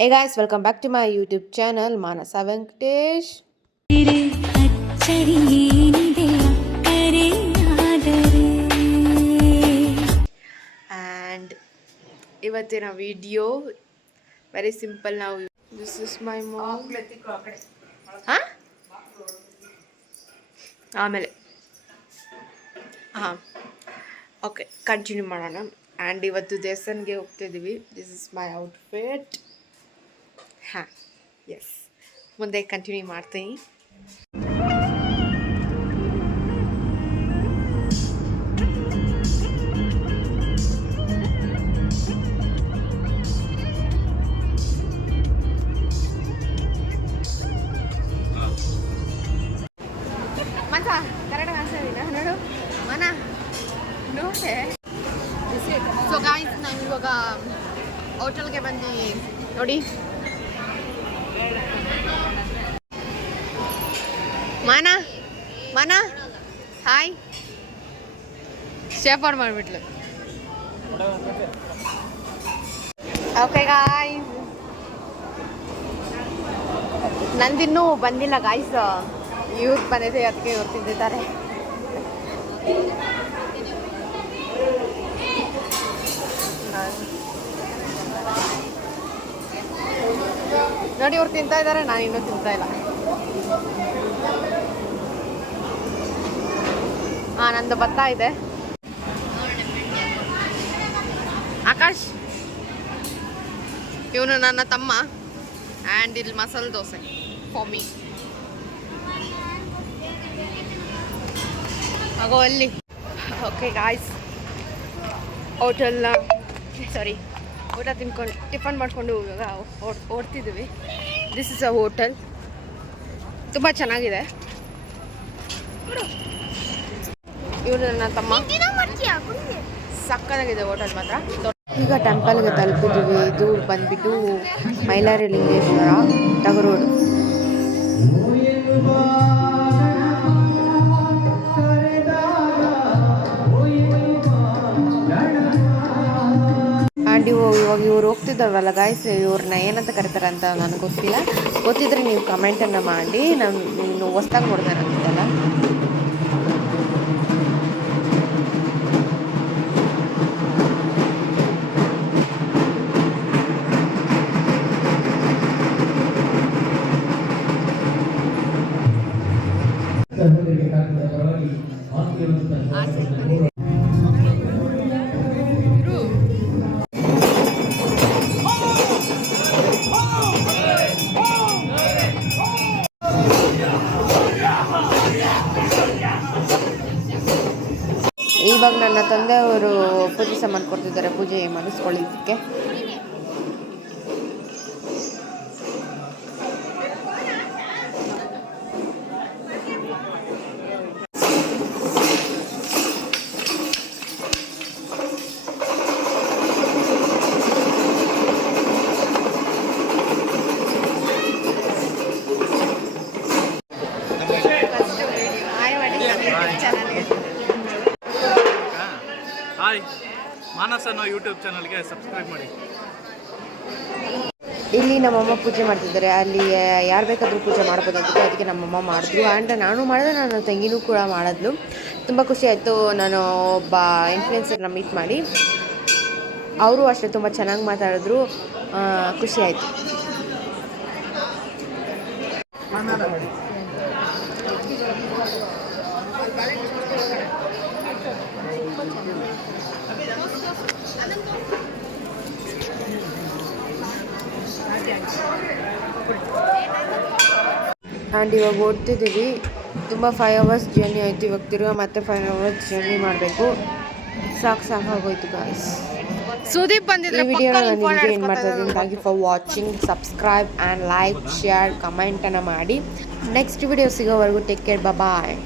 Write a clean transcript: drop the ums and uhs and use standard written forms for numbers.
Hey guys, welcome back to my YouTube channel, Manasa Venkatesh. And ಇವತ್ತಿನ video very simple now. This is my mom. ಆಮೇಲೆ okay continue ಮಾಡೋಣ. And ಇವತ್ತು ದೇವಸ್ಥಾನಕ್ಕೆ ಹೋಗ್ತಿದ್ದೀವಿ. This is my outfit. Yes, ಮುಂದೆ continue ಮಾಡ್ತೀನಿ. So guys, ನಾವು ಇವಾಗ ಹೋಟೆಲ್ಗೆ ಬಂದು ನೋಡಿ. ಮಾನ ಹಾಯ್. ಶೇಫ್ ಆನ್ ಮಾಡಿಬಿಟ್ಲು. ಓಕೆ ಗಾಯ್ಸ್, ನಂದಿನ್ನೂ ಬಂದಿಲ್ಲ ಗಾಯ್ಸ್. ಇವ್ರು ಬಂದಿದೆ, ಅದಕ್ಕೆ ಇವ್ರು ತಿಂದಿದ್ದಾರೆ. ನೋಡಿ, ಇವ್ರು ತಿಂತಾ ಇದ್ದಾರೆ, ನಾನು ಇನ್ನೂ ತಿಂತಾ ಇಲ್ಲ. ನಂದು ಬರ್ತಾ ಇದೆ. ಆಕಾಶ್ ಇವನು ನನ್ನ ತಮ್ಮ. ಆ್ಯಂಡ್ ಇಲ್ಲಿ ಮಸಾಲೆ ದೋಸೆ ಫಾರ್ ಮೀ. ಆಗೋ ಅಲ್ಲಿ. ಓಕೆ ಗಾಯ್ಸ್, ಊಟ ತಿನ್ಕೊಂಡು ಟಿಫನ್ ಮಾಡಿಕೊಂಡು ಇವಾಗ ಓಡ್ತಿದ್ದೀವಿ. ದಿಸ್ ಇಸ್ ಅ ಹೋಟೆಲ್, ತುಂಬ ಚೆನ್ನಾಗಿದೆ. ಇವನು ನನ್ನ ತಮ್ಮ. ಸಕ್ಕತ್ತಾಗಿದೆ ಹೋಟೆಲ್ ಮಾತ್ರ. ಈಗ ಟೆಂಪಲ್ಗೆ ತಲುಪಿದ್ದೀವಿ. ಇದು ಬಂದ್ಬಿಟ್ಟು ಮೈಲಾರಿ ಲಿಂಗೇಶ್ವರ, ಟಗರೋಡು. ಆ್ಯಂಡ್ ಇವಾಗ ಇವ್ರು ಹೋಗ್ತಿದ್ದಾರಲ್ಲ ಗಾಯ್ಸ್, ಇವ್ರನ್ನ ಏನಂತ ಕರೀತಾರೆ ಅಂತ ನನಗೆ ಗೊತ್ತಿಲ್ಲ. ಗೊತ್ತಿದ್ರೆ ನೀವು ಕಮೆಂಟನ್ನು ಮಾಡಿ. ನೀನು ಹೊಸ್ದಾಗಿ ನೋಡಿದೆ ಅಂತಿದ್ದಲ್ಲ. ಇವಾಗ ನನ್ನ ತಂದೆಯವರು ಪೂಜೆ ಸಾಮಾನು ಕೊಡ್ತಿದ್ದಾರೆ, ಪೂಜೆ ಮಾಡಿಸ್ಕೊಳ್ಳೋದಕ್ಕೆ. ಹಾಯ್, ಮಾನಸ ಅನ್ನೋ ಯೂಟ್ಯೂಬ್ ಚಾನಲ್ಗೆ ಸಬ್ಸ್ಕ್ರೈಬ್ ಮಾಡಿ. ಇಲ್ಲಿ ನಮ್ಮಮ್ಮ ಪೂಜೆ ಮಾಡ್ತಿದ್ದಾರೆ. ಅಲ್ಲಿ ಯಾರು ಬೇಕಾದರೂ ಪೂಜೆ ಮಾಡ್ಬೋದಾಗಿತ್ತು, ಅದಕ್ಕೆ ನಮ್ಮಮ್ಮ ಮಾಡಿದ್ರು. ಆ್ಯಂಡ್ ನಾನು ಮಾಡಿದೆ, ನನ್ನ ತಂಗಿನೂ ಕೂಡ ಮಾಡಿದ್ಲು. ತುಂಬ ಖುಷಿ ಆಯಿತು. ನಾನು ಒಬ್ಬ ಇನ್ಫ್ಲುಯೆನ್ಸರ್ನ ಮೀಟ್ ಮಾಡಿ, ಅವರು ಅಷ್ಟೇ ತುಂಬ ಚೆನ್ನಾಗಿ ಮಾತಾಡಿದ್ರು. ಖುಷಿ ಆಯಿತು. ಆ್ಯಂಡ್ ಇವಾಗ ಓಡ್ತಿದ್ದೀವಿ. ತುಂಬ 5 hours ಜರ್ನಿ ಆಯಿತು. ಇವಾಗ ತಿರ್ಗಾ ಮತ್ತೆ 5 hours ಜರ್ನಿ ಮಾಡಬೇಕು. ಸಾಕಾಗೋಯ್ತು ಗಾಯ್ಸ್. ಸುದೀಪ್ ಬಂದಿದ್ರೆ ವಿಡಿಯೋನ ನಾನು ನಿಮಗೆ ಏನು ಮಾಡ್ತಾ ಇದ್ದೀನಿ. Thank you for watching. Subscribe and like, share, ಕಮೆಂಟನ್ನು ಮಾಡಿ. ನೆಕ್ಸ್ಟ್ ವಿಡಿಯೋ ಸಿಗೋವರೆಗೂ ಟೇಕ್ ಕೇರ್, ಬಾಯ್.